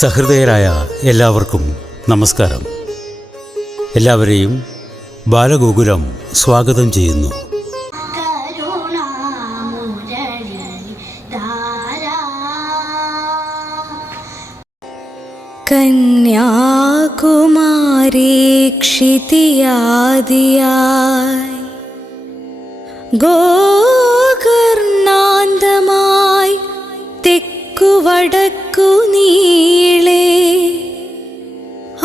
സഹൃദയരായ എല്ലാവർക്കും നമസ്കാരം. എല്ലാവരെയും ബാലഗോകുലം സ്വാഗതം ചെയ്യുന്നു. കന്യാകുമാരീക്ഷിതിയാദിയായി ഗോകർണാന്തമായി തെക്കു വടക്കു നീളേ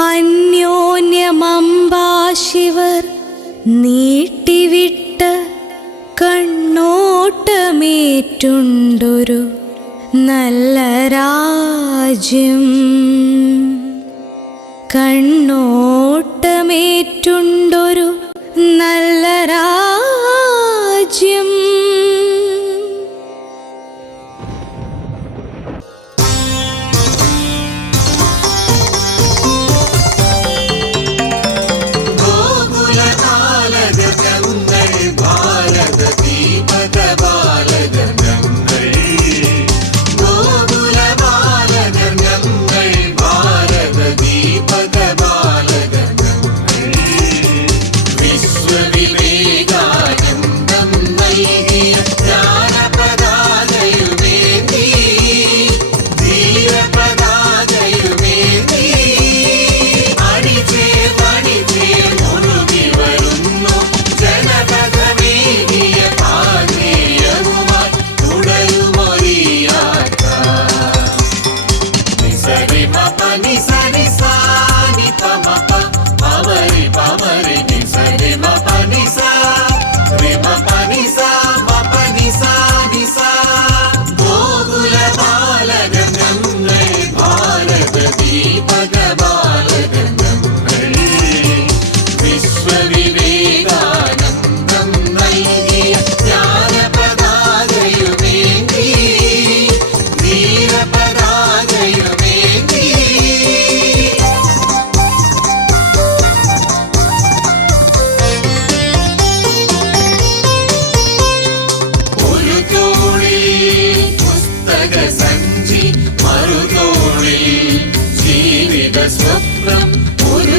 അന്യോന്യമമ്പാശിവർ നീട്ടിവിട്ട കണ്ണോട്ടമേറ്റുണ്ടൊരു നല്ല രാജ്യം. കണ്ണോട്ടമേറ്റുണ്ടൊരു നല്ല രാജ്യം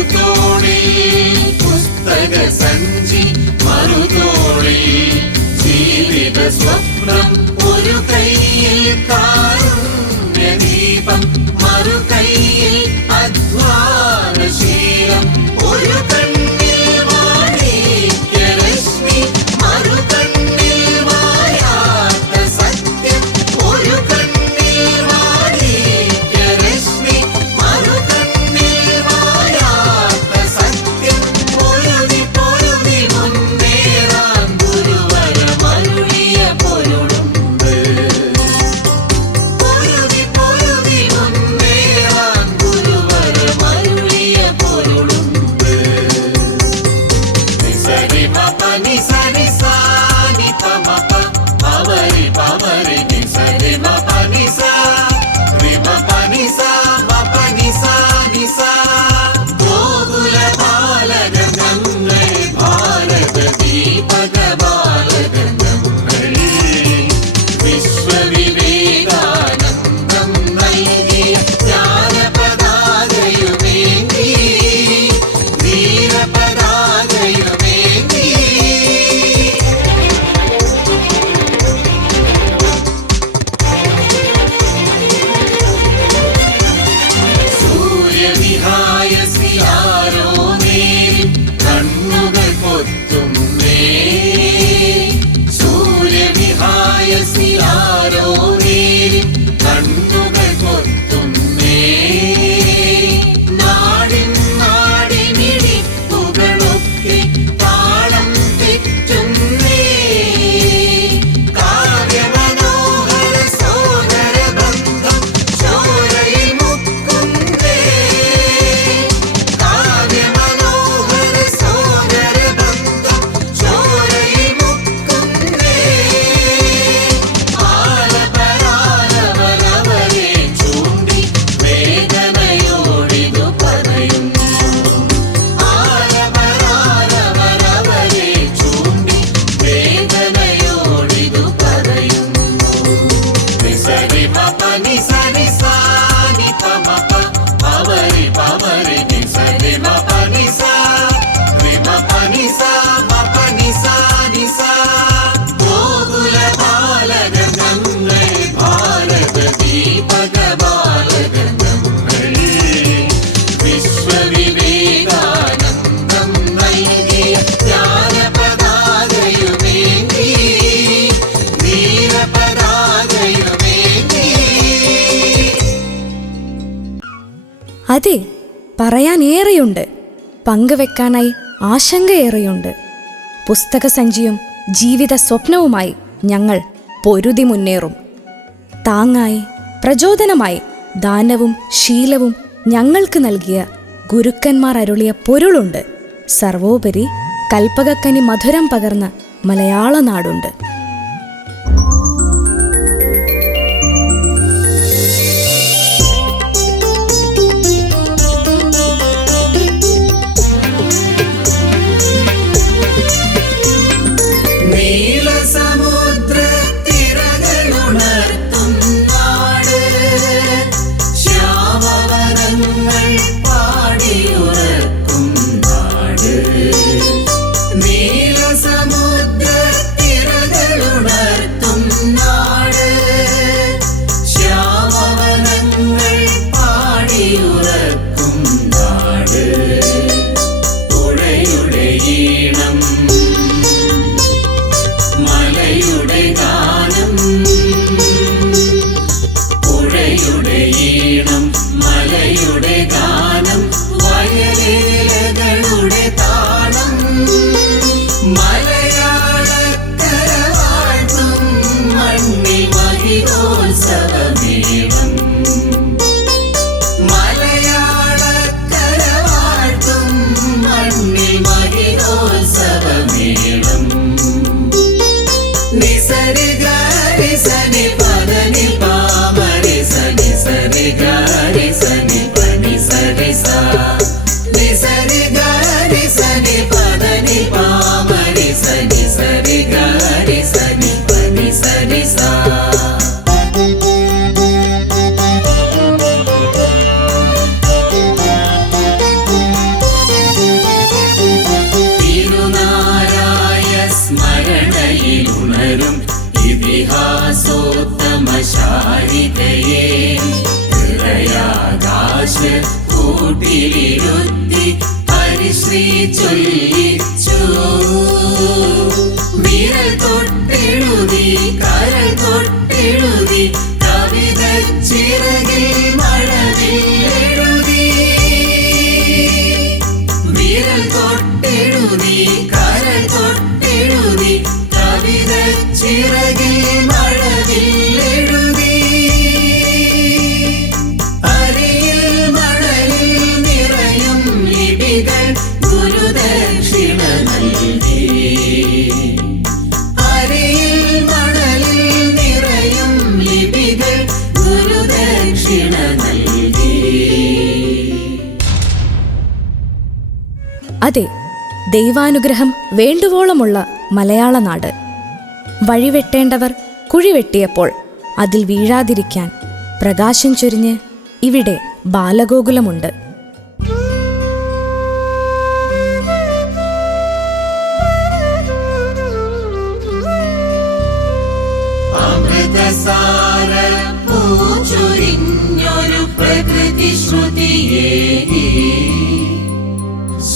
ഒരു തോളിൽ പുസ്തക സഞ്ചി മറുതോളിൽ ജീവിത സ്വപ്നം ഒരു കൈയിൽ കാരുണ്യദീപം മറു കൈയിൽ അധ്വാനശീലം. ഒരു കണ്ണിൽ പങ്കുവെക്കാനായി ആശങ്കയേറെയുണ്ട്. പുസ്തകസഞ്ചിയും ജീവിത സ്വപ്നവുമായി ഞങ്ങൾ പൊരുതി മുന്നേറും. താങ്ങായി പ്രചോദനമായി ദാനവും ശീലവും ഞങ്ങൾക്ക് നൽകിയ ഗുരുക്കന്മാർ അരുളിയ പൊരുളുണ്ട്. സർവോപരി കൽപ്പകക്കനി മധുരം പകർന്ന മലയാള നാടുണ്ട്. ശാരികയെ ഹൃദയാകാശ കൂട്ടിലിരുത്തി ഹരിശ്രീ ചൊല്ലിച്ചു. അതെ ദൈവാനുഗ്രഹം വേണ്ടുവോളമുള്ള മലയാള നാട്. വഴിവെട്ടേണ്ടവർ കുഴിവെട്ടിയപ്പോൾ അതിൽ വീഴാതിരിക്കാൻ പ്രകാശം ചൊരിഞ്ഞ് ഇവിടെ ബാലഗോകുലമുണ്ട്. അമൃതസാര പൂച്ചൊരിഞ്ഞൊരു പ്രകൃതി ശ്രുതിയേകി.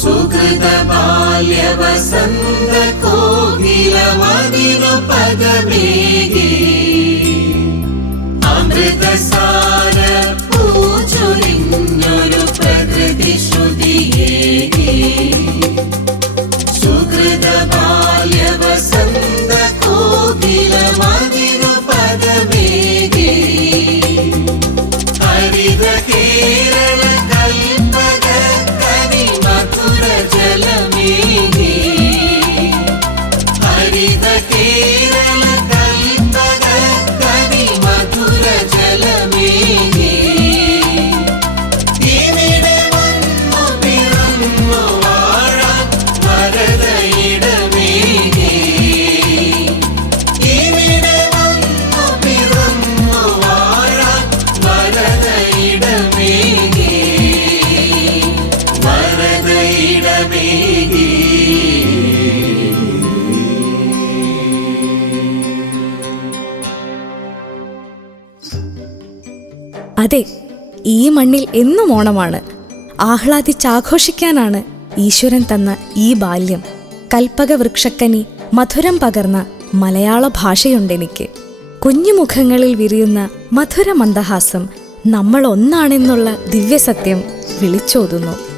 സുഹൃത ബാല്യ വസന്ത കോകിലമതിനു പദമേകി അമൃതസാര പൂച്ചൊരിഞ്ഞൊരു പ്രകൃതി ശ്രുതിയേകി സുഹൃത ബാല്യ അതെ ഈ മണ്ണിൽ എന്നും ഓണമാണ്. ആഹ്ലാദിച്ചാഘോഷിക്കാനാണ് ഈശ്വരൻ തന്ന ഈ ബാല്യം. കൽപ്പക വൃക്ഷക്കനി മധുരം പകർന്ന മലയാള ഭാഷയുണ്ടെനിക്ക്. കുഞ്ഞുമുഖങ്ങളിൽ വിരിയുന്ന മധുര മന്ദഹാസം നമ്മൾ ഒന്നാണെന്നുള്ള ദിവ്യസത്യം വിളിച്ചോതുന്നു.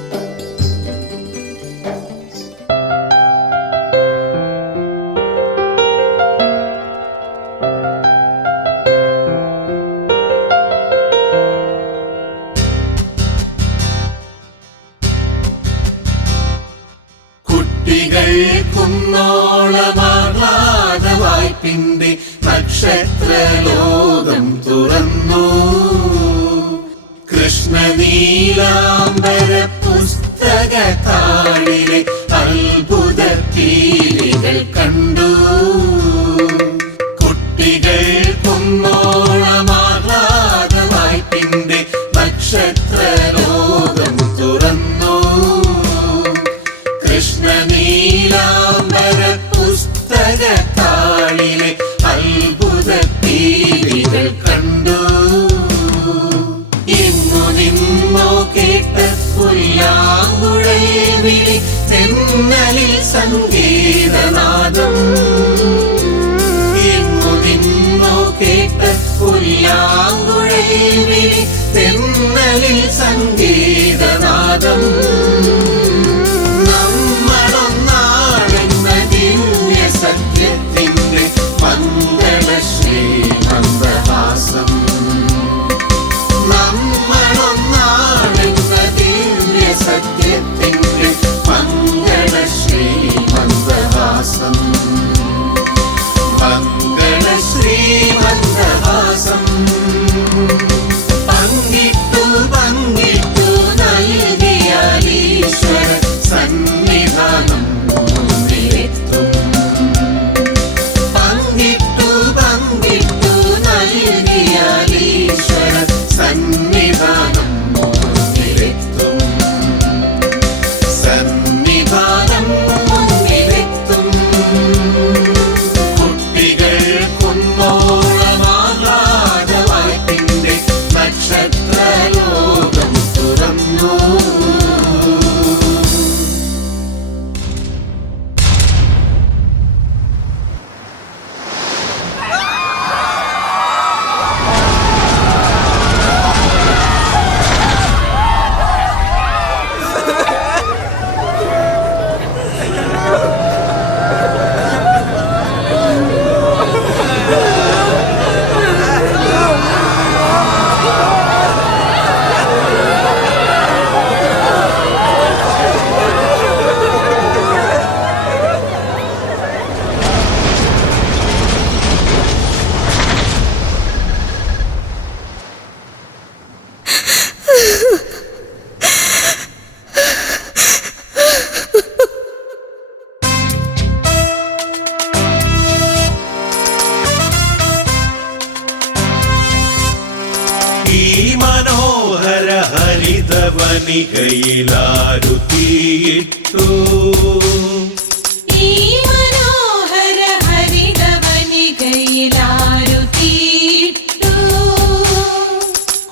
കനികയിലാരു തീയിട്ടു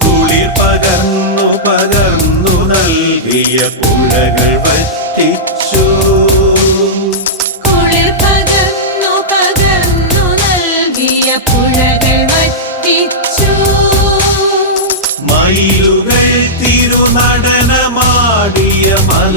കുളിർ പകർന്നു പകർന്നു നൽകിയ പുഴകൾ വറ്റിച്ചു.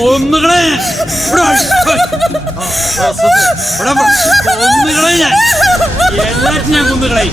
കൊന്നുകളെ കൊന്നുകളെ ഞാൻ. എല്ലാറ്റിനും ഞാൻ കൊന്നുകളെ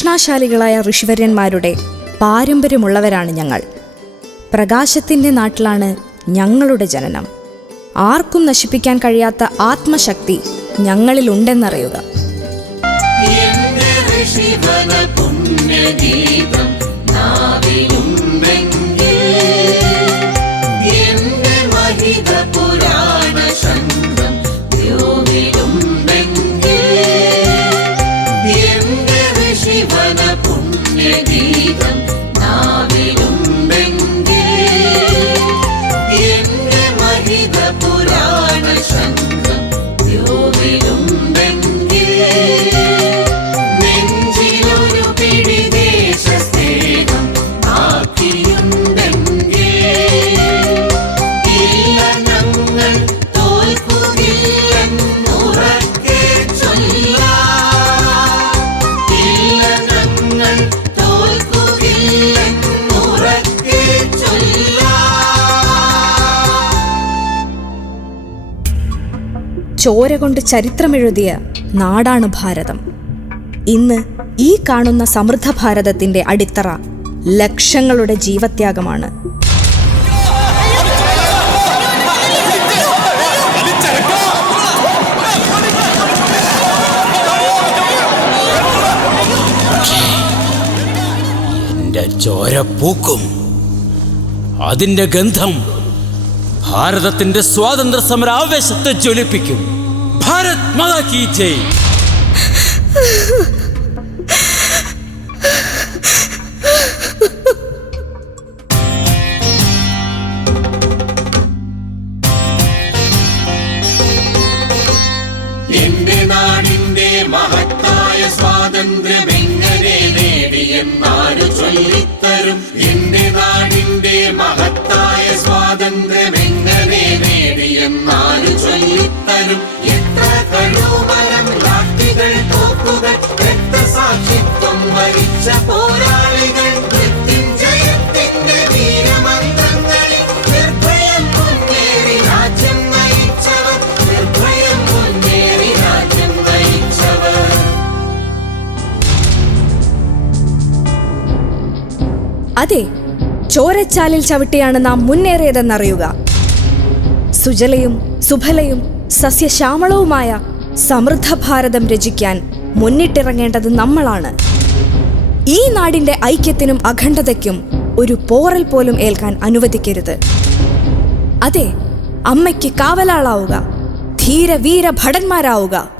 ധിഷ്ണാശാലികളായ ഋഷിവര്യന്മാരുടെ പാരമ്പര്യമുള്ളവരാണ് ഞങ്ങൾ. പ്രകാശത്തിന്റെ നാട്ടിലാണ് ഞങ്ങളുടെ ജനനം. ആർക്കും നശിപ്പിക്കാൻ കഴിയാത്ത ആത്മശക്തി ഞങ്ങളിലുണ്ടെന്നറിയുക ഉണ്ടെന്നറിയുക. പുണ്യഗീതം ചോര കൊണ്ട് ചരിത്രമെഴുതിയ നാടാണ് ഭാരതം. ഇന്ന് ഈ കാണുന്ന സമൃദ്ധ ഭാരതത്തിന്റെ അടിത്തറ ലക്ഷങ്ങളുടെ ജീവത്യാഗമാണ്. ചോര പൂക്കും അതിന്റെ ഗന്ധം ഭാരതത്തിന്റെ സ്വാതന്ത്ര്യ സമര ആവേശത്തെ ജ്വലിപ്പിക്കും. ഭാരത് മാതാ കി ജയ് എന്റെ നാടിന്റെ സ്വാതന്ത്ര്യം എങ്ങനെ ചൊല്ലിത്തരും. എന്റെ നാടിന്റെ മഹത്തായ സ്വാതന്ത്ര്യം നിർഭയം നിർഭയം അതെ ചോരച്ചാലിൽ ചവിട്ടിയാണ് നാം മുന്നേറിയതെന്നറിയുക. സുജലയും സുഫലയും സസ്യശ്യാമളവുമായ സമൃദ്ധ ഭാരതം രചിക്കാൻ മുന്നിട്ടിറങ്ങേണ്ടത് നമ്മളാണ്. ഈ നാടിന്റെ ഐക്യത്തിനും അഖണ്ഡതയ്ക്കും ഒരു പോറൽ പോലും ഏൽക്കാൻ അനുവദിക്കരുത്. അതെ അമ്മയ്ക്ക് കാവലാളാവുക ധീരവീര ഭടന്മാരാവുക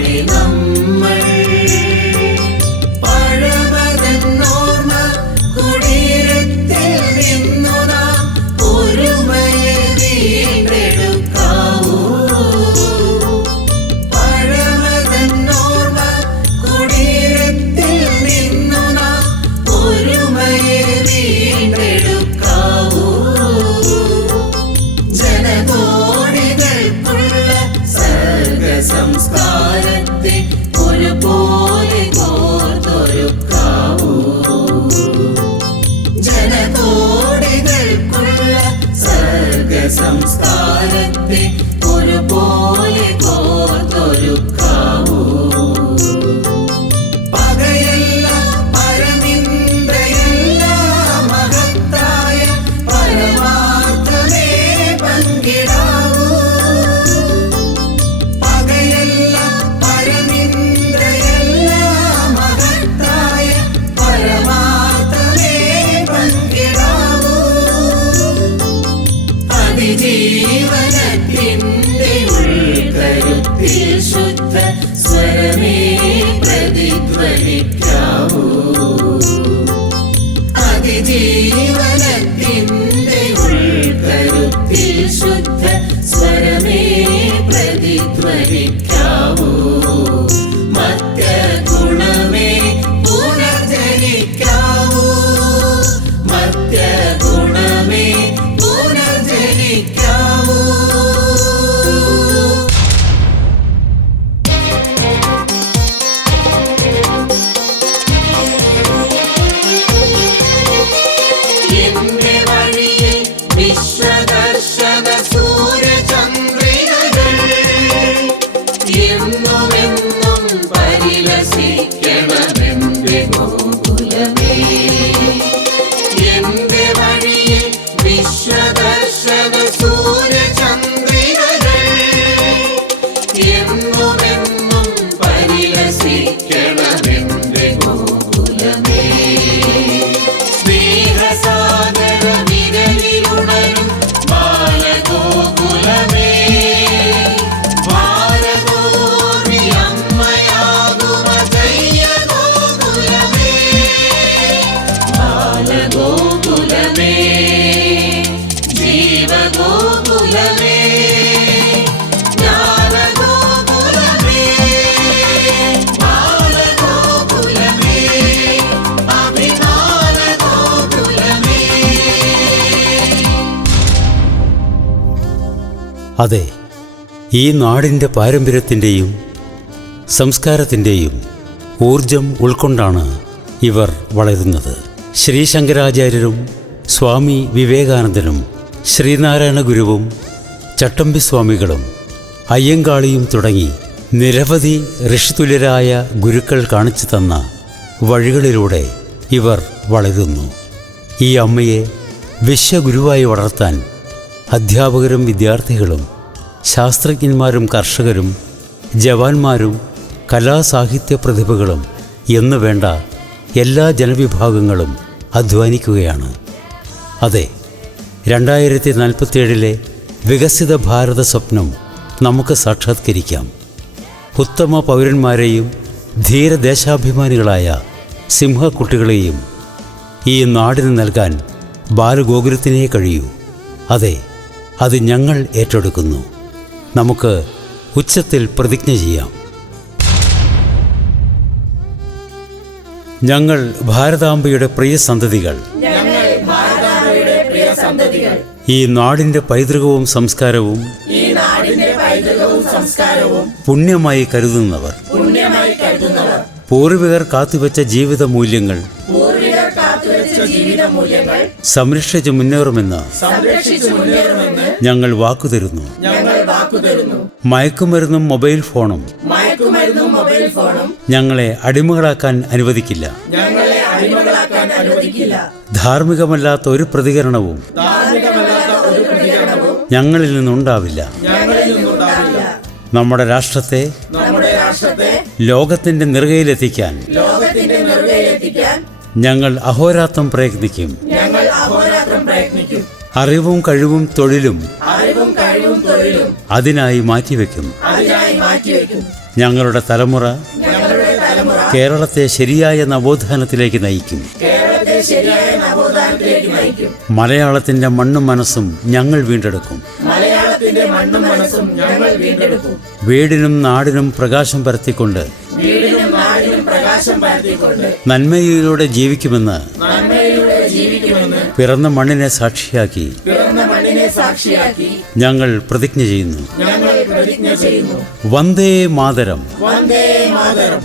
நமஸ்காரத்தில் இறைவன் അതെ ഈ നാടിന്റെ പാരമ്പര്യത്തിന്റെയും സംസ്കാരത്തിന്റെയും ഊർജം ഉൾക്കൊണ്ടാണ് ഇവർ വളരുന്നത്. ശ്രീ ശങ്കരാചാര്യരും സ്വാമി വിവേകാനന്ദനും ശ്രീനാരായണ ഗുരുവും ചട്ടമ്പി സ്വാമികളും അയ്യങ്കാളിയും തുടങ്ങി നിരവധി ഋഷിതുല്യരായ ഗുരുക്കൾ കാണിച്ചു തന്ന വഴികളിലൂടെ ഇവർ വളരുന്നു. ഈ അമ്മയെ വിശ്വഗുരുവായി വളർത്താൻ അധ്യാപകരും വിദ്യാർത്ഥികളും ശാസ്ത്രജ്ഞന്മാരും കർഷകരും ജവാന്മാരും കലാസാഹിത്യ പ്രതിഭകളും എന്നു വേണ്ട എല്ലാ ജനവിഭാഗങ്ങളും അധ്വാനിക്കുകയാണ്. അതെ രണ്ടായിരത്തി നാൽപ്പത്തിയേഴിലെ വികസിത ഭാരത സ്വപ്നം നമുക്ക് സാക്ഷാത്കരിക്കാം. ഉത്തമ പൗരന്മാരെയും ധീരദേശാഭിമാനികളായ സിംഹക്കുട്ടികളെയും ഈ നാടിന് നൽകാൻ ബാലഗോകുലത്തിനേ കഴിയൂ. അതെ അത് ഞങ്ങൾ ഏറ്റെടുക്കുന്നു. നമുക്ക് ഉച്ചത്തിൽ പ്രതിജ്ഞ ചെയ്യാം. ഞങ്ങൾ ഭാരതാംബയുടെ പ്രിയ സന്തതികൾ. ഈ നാടിന്റെ പൈതൃകവും സംസ്കാരവും പുണ്യമായി കരുതുന്നവർ. പൂർവികർ കാത്തുവെച്ച ജീവിത മൂല്യങ്ങൾ സംരക്ഷിച്ചു മുന്നേറുമെന്ന് ഞങ്ങൾ വാക്കുതരുന്നു. മയക്കുമരുന്നും മൊബൈൽ ഫോണും ഞങ്ങളെ അടിമകളാക്കാൻ അനുവദിക്കില്ല. ധാർമ്മികമല്ലാത്ത ഒരു പ്രതികരണവും ഞങ്ങളിൽ നിന്നുണ്ടാവില്ല. നമ്മുടെ രാഷ്ട്രത്തെ ലോകത്തിന്റെ നെറുകയിലെത്തിക്കാൻ ഞങ്ങൾ അഹോരാത്രം പ്രയത്നിക്കും. അറിവും കഴിവും തൊഴിലും അതിനായി മാറ്റിവെക്കും. ഞങ്ങളുടെ തലമുറ കേരളത്തെ ശരിയായ നവോത്ഥാനത്തിലേക്ക് നയിക്കും. മലയാളത്തിന്റെ മണ്ണും മനസ്സും ഞങ്ങൾ വീണ്ടെടുക്കും. വീടിനും നാടിനും പ്രകാശം പരത്തിക്കൊണ്ട് പ്രകാശം പരത്തിക്കൊണ്ട് നന്മയിലൂടെ ജീവിക്കുമെന്ന് പിറന്ന മണ്ണിനെ സാക്ഷിയാക്കി ഞങ്ങൾ പ്രതിജ്ഞ ചെയ്യുന്നു. വന്ദേ മാതരം.